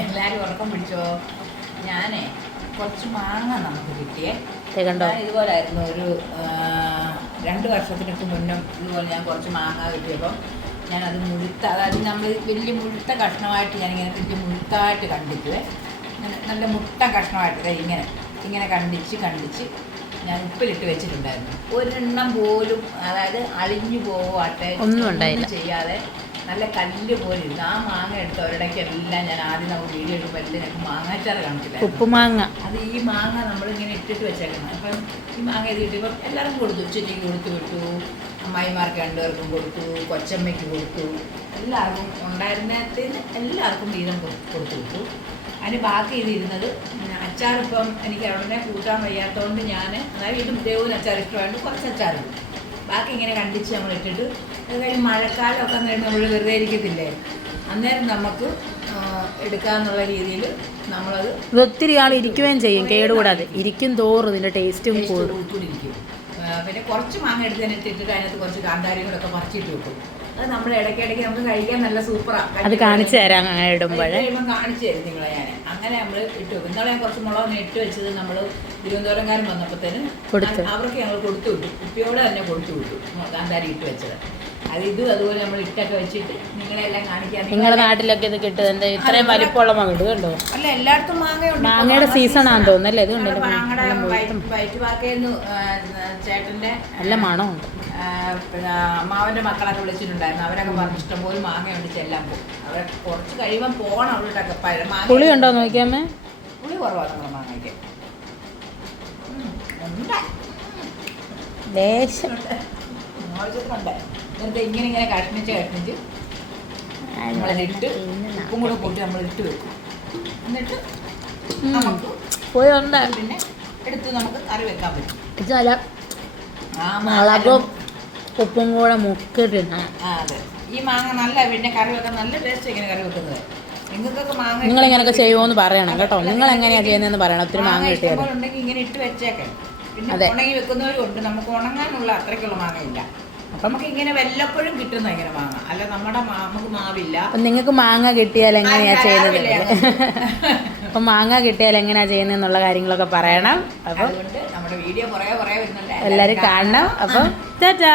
എല്ലാവരും ഉറക്കം പിടിച്ചോ. ഞാനേ കുറച്ച് മാങ്ങ നമുക്ക് കിട്ടിയേ. കണ്ടോ, ഇതുപോലായിരുന്നു ഒരു 2 വർഷത്തിനൊക്കെ മുന്നും ഇതുപോലെ ഞാൻ കുറച്ച് മാങ്ങ കിട്ടിയപ്പോൾ ഞാനത് മുഴുത്ത, അതായത് നമ്മൾ വലിയ മുഴുത്ത കഷ്ണമായിട്ട് ഞാനിങ്ങനെ വലിയ മുഴുത്തായിട്ട് കണ്ടിക്കുവേ. നല്ല മുട്ട കഷ്ണമായിട്ട് ഇങ്ങനെ കണ്ടിച്ച് ഞാൻ ഉപ്പിലിട്ട് വെച്ചിട്ടുണ്ടായിരുന്നു. ഒരെണ്ണം പോലും അതായത് അളിഞ്ഞു പോവാട്ടെ ഒന്നും ചെയ്യാതെ നല്ല കല്ല് പോലെ ഇരുന്നു. ആ മാങ്ങ എടുത്ത് ഒരിടയ്ക്കെല്ലാം ഞാൻ ആദ്യം നമുക്ക് വീഡിയോ എടുക്കുമ്പോൾ എല്ലാം ഞങ്ങൾക്ക് മാങ്ങാച്ചാറ് കാണിച്ചില്ല. ഉപ്പുമാങ്ങ അത് ഈ മാങ്ങ നമ്മളിങ്ങനെ ഇട്ടിട്ട് വെച്ചേക്കണം. അപ്പം ഈ മാങ്ങ ഇത് കിട്ടിയപ്പം എല്ലാവർക്കും കൊടുത്തു. ഉച്ചയ്ക്ക് കൊടുത്തു വിട്ടു, അമ്മായിമാർക്ക് 2 പേർക്കും കൊടുത്തു, കൊച്ചമ്മയ്ക്ക് കൊടുത്തു, എല്ലാവർക്കും ഉണ്ടായിരുന്നതിന് എല്ലാവർക്കും വീതം കൊടുത്തു വിട്ടു. അതിന് ബാക്കി ഇതിരുന്നത് അച്ചാറിപ്പം എനിക്ക് അവിടെ കൂട്ടാൻ വയ്യാത്തതുകൊണ്ട് ഞാൻ, അതായത് വീണ്ടും ദേവൂന് അച്ചാർ ഇഷ്ടമായിട്ട് കുറച്ച് അച്ചാറിടും. ബാക്കി ഇങ്ങനെ കണ്ടിച്ച് നമ്മൾ ഇട്ടിട്ട് അത് കഴിഞ്ഞ് മഴക്കാലമൊക്കെ നേരം നമ്മൾ വെറുതെ ഇരിക്കത്തില്ലേ, അന്നേരം നമുക്ക് എടുക്കാമെന്നുള്ള രീതിയിൽ നമ്മളത് ഒത്തിരി ആൾ ഇരിക്കുകയും ചെയ്യും, കേടുകൂടാതെ ഇരിക്കും തോറും ഇതിൻ്റെ ടേസ്റ്റും കൂടിയിരിക്കും. പിന്നെ കുറച്ച് മാങ്ങ എടുത്തിട്ടിട്ട് അതിനകത്ത് കുറച്ച് കാന്താരിയും കൂടെ ഒക്കെ പറിച്ചിട്ട് വെക്കും. അത് നമ്മൾ ഇടയ്ക്കിടയ്ക്ക് നമുക്ക് കഴിക്കാൻ നല്ല സൂപ്പറാണ്. അത് കാണിച്ചു തരാം, അങ്ങനെ ഇടുമ്പോഴേ കാണിച്ചു തരും നിങ്ങളെ ഞാൻ. അങ്ങനെ നമ്മൾ ഇട്ട് വെക്കും. ഇന്നലെ ഞാൻ കുറച്ച് മുളകൊന്ന് ഇട്ട് വെച്ചത് നമ്മൾ തിരുവനന്തപുരംകാരൻ വന്നപ്പോഴത്തേന് അവർക്ക് ഞങ്ങൾ കൊടുത്തു വിട്ടു, കുപ്പിയോടെ തന്നെ കൊടുത്തു വിട്ടു കാന്താരി ഇട്ട് വെച്ചത്. അത് ഇതും അതുപോലെ നമ്മൾ ഇട്ടൊക്കെ വെച്ചിട്ട് നിങ്ങളെല്ലാം കാണിക്കാൻ. നിങ്ങളുടെ നാട്ടിലൊക്കെ ഇത് കിട്ടുന്നത് ഇത്രയും വലിപ്പമുള്ള മാങ്ങ കിട്ടുമല്ലോ. അല്ല, എല്ലായിടത്തും മാങ്ങയുണ്ട്. മാങ്ങയുടെ സീസണാന്ന് തോന്നുന്നല്ലേ. ഇതുണ്ട് മാങ്ങയുടെ വയറ്റുപാക്കയെന്ന് ചേട്ടൻ്റെ നല്ല മണമുണ്ട്. അമ്മാവൻ്റെ മക്കളൊക്കെ വിളിച്ചിട്ടുണ്ടായിരുന്നു. അവരൊക്കെ പറഞ്ഞു ഇഷ്ടംപോലെ മാങ്ങയുണ്ട്, ചെല്ലാൻ പോകും. അവരെ കുറച്ച് കഴിയുമ്പോൾ പോകണം അവരോട്ടൊക്കെ. പഴം പുളി ഉണ്ടോ നോക്കിയാമേ? പുളി കുറവാണ് നമ്മുടെ മാങ്ങയ്ക്ക്. ലേശം ആവശ്യത്തിനുണ്ട്. എന്നിട്ട് ഇങ്ങനെ കഷ്ണിച്ച് നമ്മളിട്ട് ഉപ്പും കൂടെ കൂട്ടി നമ്മൾ ഇട്ട് വെക്കും. എന്നിട്ട് നമുക്ക് പിന്നെ എടുത്ത് നമുക്ക് കറി വെക്കാൻ പറ്റും. മുളകും ഉപ്പും കൂടെ മുക്കിട്ടിരുന്ന. അതെ, ഈ മാങ്ങ നല്ല പിന്നെ കറി വെക്കാൻ നല്ല ടേസ്റ്റ്. ഇങ്ങനെ കറി വെക്കുന്നത് നിങ്ങൾക്കൊക്കെ മാങ്ങ നിങ്ങൾ ഇങ്ങനെയൊക്കെ ചെയ്യുമോന്ന് പറയണം കേട്ടോ. നിങ്ങൾ എങ്ങനെയാണ് ചെയ്യുന്നതെന്ന് പറയണം. ഒത്തിരി മാങ്ങ കിട്ടിയാൽ ഉണ്ടെങ്കിൽ ഇങ്ങനെ ഇട്ട് വെച്ചേക്കാം. പിന്നെ ഉണങ്ങി വെക്കുന്നവരും ഉണ്ട്. നമുക്ക് ഉണങ്ങാനുള്ള അത്രയ്ക്കുള്ള മാങ്ങയില്ല. അപ്പം നമുക്ക് ഇങ്ങനെ വല്ലപ്പോഴും കിട്ടുന്ന ഇങ്ങനെ മാങ്ങ, അല്ല നമ്മുടെ നമുക്ക് മാവില്ല. നിങ്ങൾക്ക് മാങ്ങ കിട്ടിയാൽ എങ്ങനെയാ ചെയ്യുന്നത്, അപ്പം മാങ്ങ കിട്ടിയാൽ എങ്ങനെയാ ചെയ്യുന്നതെന്നുള്ള കാര്യങ്ങളൊക്കെ പറയണം. അപ്പം അതുകൊണ്ട് നമ്മുടെ വീഡിയോ കുറേ വരുന്നുണ്ട്, എല്ലാവരും കാണണം. അപ്പം ചാച്ചാ.